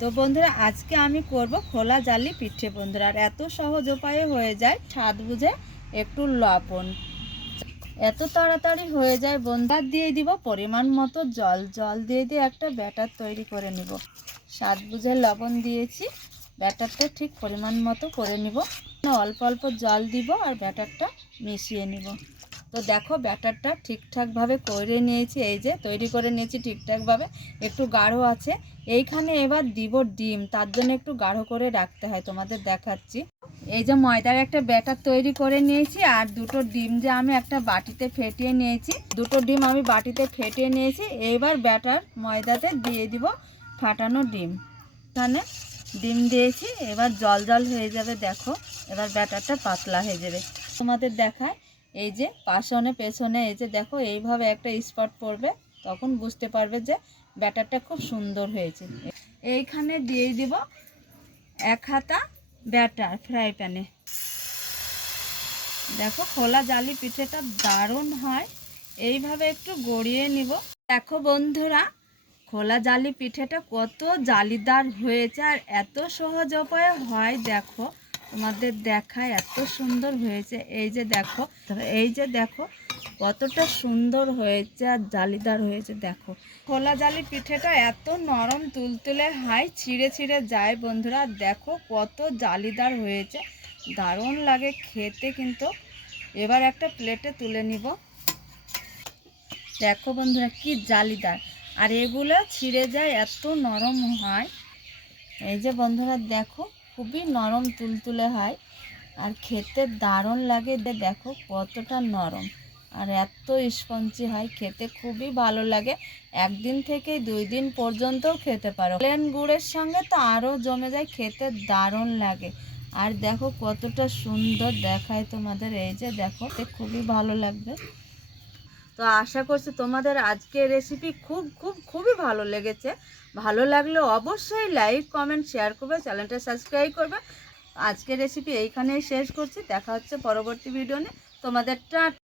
তো বন্ধুরা আজকে আমি করব খোলা জালি পিঠে বন্ধুরা। আর এত সহজ উপায়ে হয়ে যায়, স্বাদ বুঝে একটু লবণ, এত তাড়াতাড়ি হয়ে যায় বন্ধুরা। দিয়ে দিব পরিমাণ মতো জল দিয়ে একটা ব্যাটার তৈরি করে নিব। স্বাদ বুঝে লবণ দিয়েছি, ব্যাটারটা ঠিক পরিমাণ মতো করে নিব। অল্প অল্প জল দিব আর ব্যাটারটা মিশিয়ে নিব। তো দেখো ব্যাটারটা ঠিকঠাকভাবে করে নিয়েছি, এই যে তৈরি করে নিয়েছি ঠিকঠাকভাবে। একটু গাঢ় আছে, এইখানে এবার দিব ডিম। তার জন্য একটু গাঢ় করে রাখতে হয়, তোমাদের দেখাচ্ছি। এই যে ময়দার একটা ব্যাটার তৈরি করে নিয়েছি, আর দুটো ডিম যে আমি একটা বাটিতে ফেটিয়ে নিয়েছি, দুটো ডিম আমি বাটিতে ফেটিয়ে নিয়েছি। এবার ব্যাটার ময়দাতে দিয়ে দিব ফাটানো ডিম। এখানে ডিম দিয়েছি, এবার জল জল হয়ে যাবে। দেখো এবার ব্যাটারটা পাতলা হয়ে যাবে। তোমাদের দেখায়, এই যে পাশনে পেছনে এই যে দেখো এইভাবে একটা স্পট পড়বে, তখন বুঝতে পারবে যে ব্যাটারটা খুব সুন্দর হয়েছে। এইখানে দিয়ে দিব এক হাতা ব্যাটার ফ্রাই প্যানে। দেখো খোলা জালি পিঠেটা দারুণ হয়, এইভাবে একটু গড়িয়ে নিব। দেখো বন্ধুরা খোলা জালি পিঠেটা কত জালিদার হয়েছে, আর এত সহজ উপায়ে হয়। দেখো তোমাদের দেখায়, এত সুন্দর হয়েছে। এই যে দেখো কতটা সুন্দর হয়েছে আর জালিদার হয়েছে। দেখো খোলা জালি পিঠেটা এত নরম তুলতুলে হয়, ছিঁড়ে ছিঁড়ে যায় বন্ধুরা। দেখো কত জালিদার হয়েছে, দারুণ লাগে খেতে কিন্তু। এবার একটা প্লেটে তুলে নিব। দেখো বন্ধুরা কি জালিদার, আর এগুলো ছিঁড়ে যায়, এত নরম হয়। এই যে বন্ধুরা দেখো খুবই নরম তুলতুলে হয়, আর খেতে দারুণ লাগে। দেখো কতটা নরম আর এত স্পঞ্জি হয়, খেতে খুবই ভালো লাগে। একদিন থেকে 2 দিন পর্যন্তও খেতে পারো। প্লেন গুড়ের সঙ্গে তো আরও জমে যায়, খেতে দারুণ লাগে। আর দেখো কতটা সুন্দর দেখায় তোমাদের। এই যে দেখো খুবই ভালো লাগবে। তো আশা করছি তোমাদের আজকের রেসিপি খুবই ভালো লেগেছে। ভালো লাগলে অবশ্যই লাইক কমেন্ট শেয়ার করবে, চ্যানেলটা সাবস্ক্রাইব করবে। আজকের রেসিপি এইখানেই শেষ করছি, দেখা হচ্ছে পরবর্তী ভিডিও নিয়ে। তোমাদের